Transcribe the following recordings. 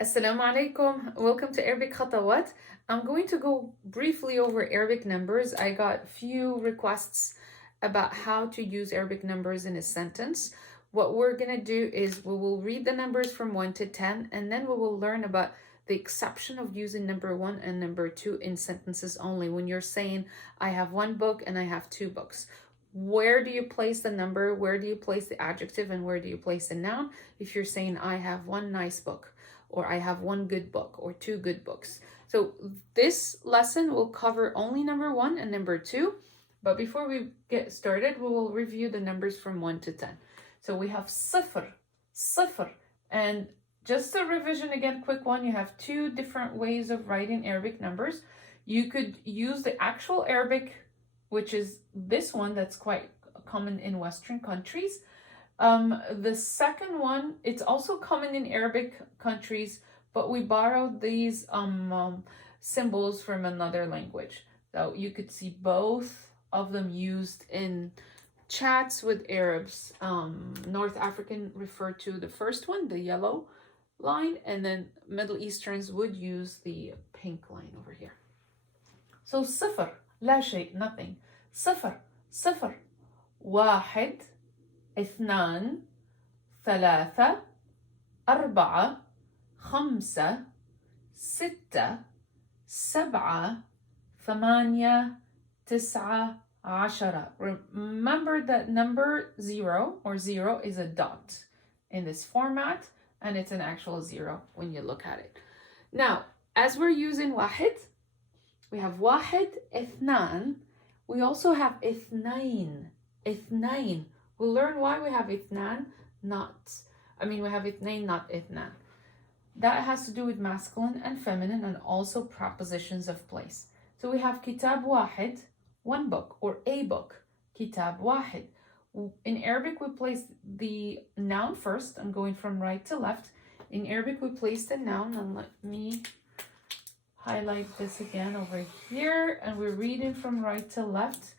Assalamu alaikum. Welcome to Arabic Khatawaat. I'm going to go briefly over Arabic numbers. I got few requests about how to use Arabic numbers in a sentence. What we're going to do is we will read the numbers from 1 to 10 and then we will learn about the exception of using number 1 and number 2 in sentences only. When you're saying I have one book and I have two books. Where do you place the number? Where do you place the adjective and where do you place the noun? If you're saying I have one nice book, or I have one good book or two good books. So this lesson will cover only number 1 and number 2. But before we get started, we will review the numbers from 1 to 10. So we have صفر, صفر. And just a revision again, quick one, you have two different ways of writing Arabic numbers. You could use the actual Arabic, which is this one that's quite common in Western countries. The second one, it's also common in Arabic countries, but we borrowed these symbols from another language. So you could see both of them used in chats with Arabs. North African refer to the first one, the yellow line, and then Middle Easterns would use the pink line over here. So صفر, لا شيء, nothing. صفر, صفر, واحد, اثنان, ثلاثة, أربعة, خمسة, ستة, سبعة, ثمانية, تسعة, عشرة. Remember that number 0 or 0 is a dot in this format, and it's an actual 0 when you look at it. Now, as we're using واحد, we have واحد, اثنان. We also have اثنين, اثنين. We'll learn why we have اثنان, we have اثنين, not اثنان. That has to do with masculine and feminine and also prepositions of place. So we have كتاب واحد, one book or a book, كتاب واحد. In Arabic, we place the noun first. I'm going from right to left. In Arabic, we place the noun, and let me highlight this again over here. And we're reading from right to left.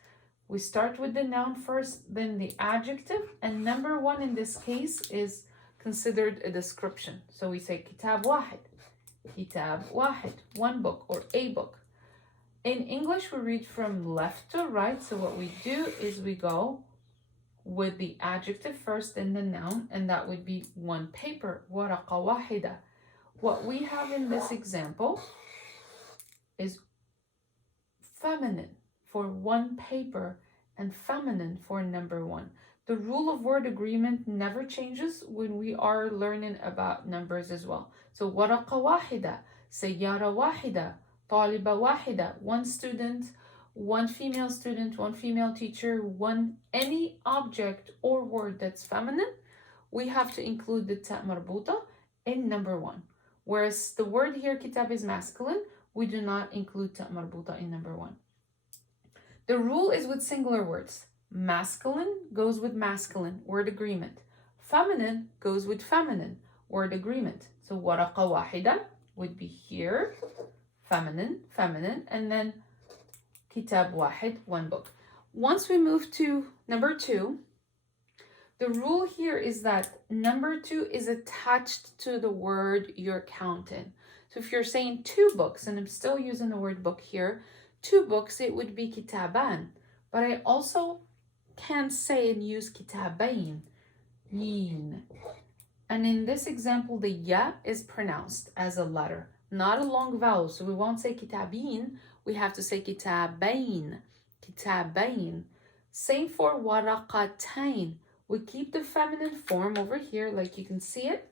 We start with the noun first, then the adjective, and number 1 in this case is considered a description. So we say كتاب واحد, كتاب واحد, one book or a book. In English, we read from left to right. So what we do is we go with the adjective first, then the noun, and that would be one paper, ورقة واحدة. What we have in this example is feminine for one paper and feminine for number 1. The rule of word agreement never changes when we are learning about numbers as well. So ورقة واحدة, سيارة واحدة, طالبة واحدة, one student, one female student, one female teacher, any object or word that's feminine, we have to include the ta marbuta in number 1. Whereas the word here, kitab, is masculine, we do not include ta marbuta in number 1. The rule is with singular words. Masculine goes with masculine, word agreement. Feminine goes with feminine, word agreement. So ورقة واحدة would be here, feminine, feminine, and then كتاب واحد, one book. Once we move to number 2, the rule here is that number 2 is attached to the word you're counting. So if you're saying 2 books, and I'm still using the word book here, 2 books, it would be كتابان. But I also can say and use كتابين, yin. And in this example, the ya is pronounced as a letter, not a long vowel. So we won't say كتابين, we have to say كتابين, كتابين. Same for ورقتين. We keep the feminine form over here, like you can see it,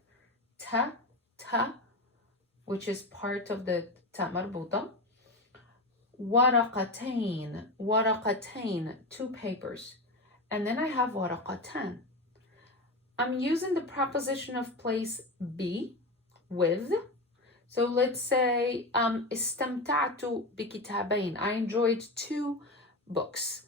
ta, ta, which is part of the ta marbuta. ورقتين, ورقتين, 2 papers. And then I have ورقتان. I'm using the preposition of place be, with. So let's say استمتعت بكتابين. I enjoyed 2 books.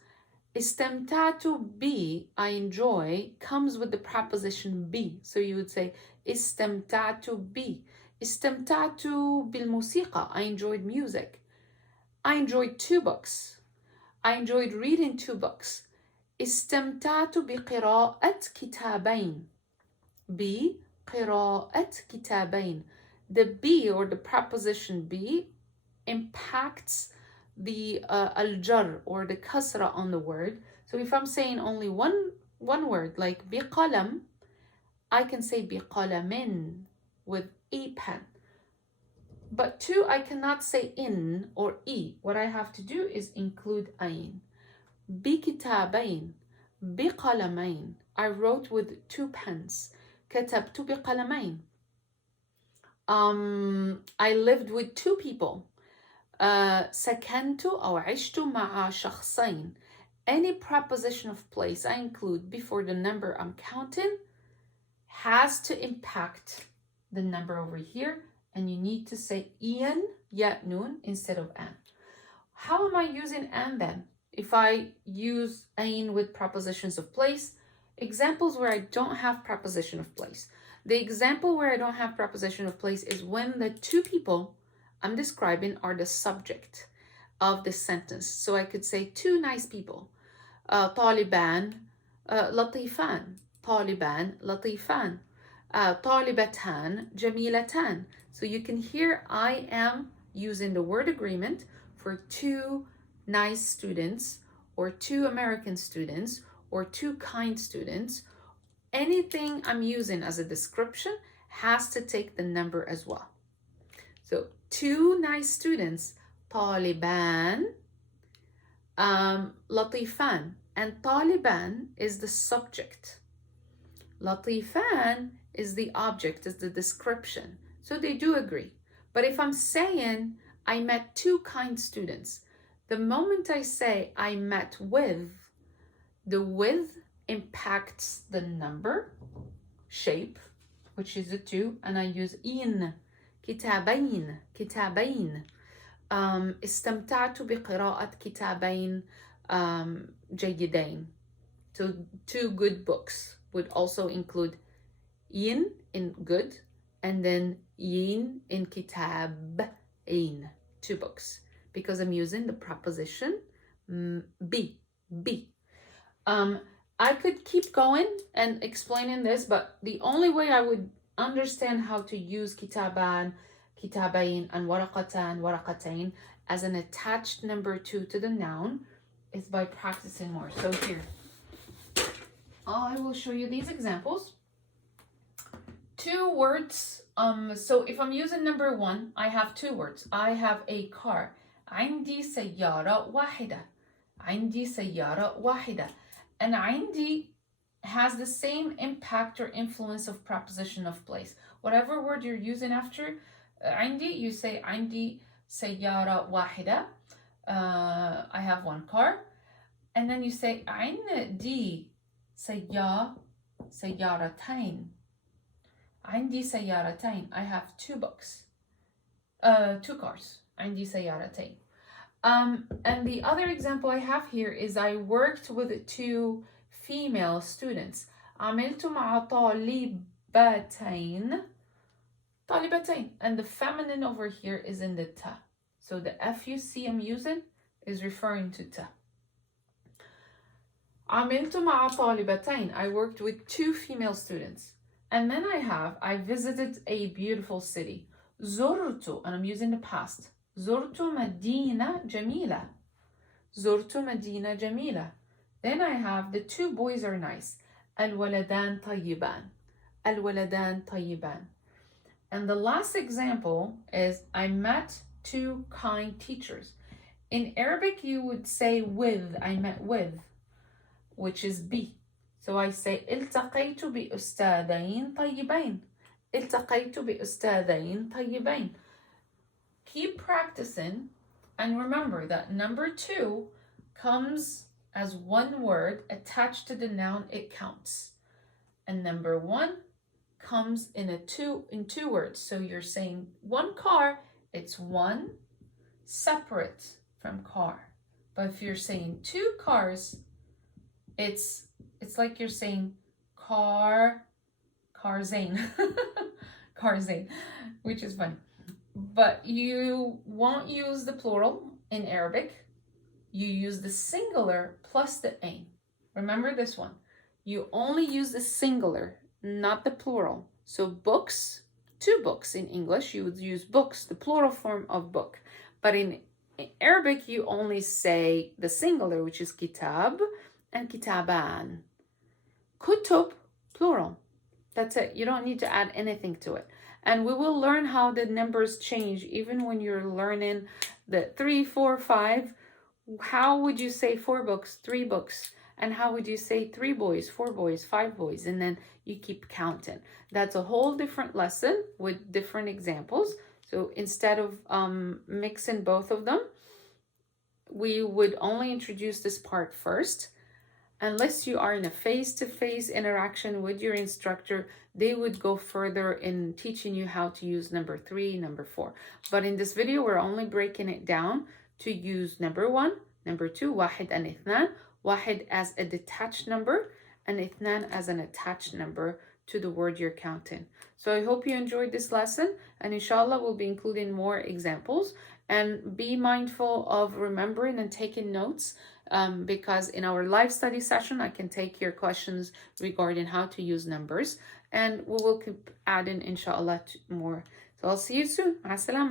استمتعت ب, I enjoy, comes with the preposition be. So you would say استمتعت ب. استمتعت بالموسيقى. I enjoyed music. I enjoyed 2 books. I enjoyed reading 2 books. استمتعت بقراءة كتابين. بقراءة كتابين. the be or the preposition be impacts the al-jar or the kasra on the word. So if I'm saying only one word like biqalam, I can say biqalamin with a pen. But two, I cannot say in or e. What I have to do is include ain. بكتابين بقلمين. I wrote with 2 pens. كتبت بقلمين. I lived with 2 people. سكنت أو عشت مع شخصين. Any preposition of place I include before the number I'm counting has to impact the number over here, and you need to say ian, ya, nun instead of an. How am I using an then? If I use ain with prepositions of place, examples where I don't have preposition of place. The example where I don't have preposition of place is when the 2 people I'm describing are the subject of the sentence. So I could say 2 nice people. طالبان لطيفان. طالبان لطيفان. طالبتان جميلتان. So you can hear I am using the word agreement for 2 nice students or 2 American students or 2 kind students. Anything I'm using as a description has to take the number as well. So 2 nice students, طالبان, لطيفان, and طالبان is the subject. لطيفان is the object, is the description. So they do agree. But if I'm saying I met 2 kind students, the moment I say I met with, the with impacts the number shape, which is a 2, and I use in. كتابين كتابين. استمتعت بقراءة كتابين جيدين. So 2 good books would also include in good, and then yin in kitabain, 2 books, because I'm using the preposition be. I could keep going and explaining this, but the only way I would understand how to use kitaban, kitabain, and waraqatan, waraqatain as an attached number 2 to the noun is by practicing more. So here, I will show you these examples. 2 words. So if I'm using number 1, I have 2 words. I have a car. عندي سيارة واحدة. عندي سيارة واحدة. And عندي has the same impact or influence of preposition of place. Whatever word you're using after عندي, you say عندي سيارة واحدة. I have 1 car. And then you say عندي سيارتين. عندي سيارتين. I have 2 books. 2 cars. عندي سيارتين. And the other example I have here is I worked with 2 female students. عملت مع طالبتين. And the feminine over here is in the ta. So the FUC I'm using is referring to ta. عملت مع طالبتين. I worked with 2 female students. And then I visited a beautiful city. زرت, and I'm using the past. زرت مدينة جميلة. زرت مدينة جميلة. Then I have the 2 boys are nice. الولدان طيبان. الولدان طيبان. And the last example is I met 2 kind teachers. In Arabic, you would say with, I met with, which is be. So I say التقيت بأستاذين طيبين. التقيت بأستاذين طيبين. Keep practicing, and remember that number 2 comes as 1 word attached to the noun, it counts. And number 1 comes in 2 words. So you're saying 1 car, it's 1 separate from car. But if you're saying 2 cars, it's like you're saying carzane. Carzane, which is funny. But you won't use the plural in Arabic. You use the singular plus the ain. Remember this one. You only use the singular, not the plural. So books, two books. In English, you would use books, the plural form of book. But in Arabic, you only say the singular, which is kitab and kitaban. Kutub, plural. That's it. You don't need to add anything to it. And we will learn how the numbers change even when you're learning the 3, 4, 5. How would you say 4 books, 3 books? And how would you say 3 boys, 4 boys, 5 boys? And then you keep counting. That's a whole different lesson with different examples. So instead of mixing both of them, we would only introduce this part first. Unless you are in a face-to-face interaction with your instructor, they would go further in teaching you how to use number 3, number 4. But in this video, we're only breaking it down to use number 1, number 2, واحد and اثنان. واحد as a detached number and اثنان as an attached number to the word you're counting. So I hope you enjoyed this lesson, and inshallah we'll be including more examples. And be mindful of remembering and taking notes, because in our live study session, I can take your questions regarding how to use numbers, and we will keep adding inshallah more. So I'll see you soon. As-salama.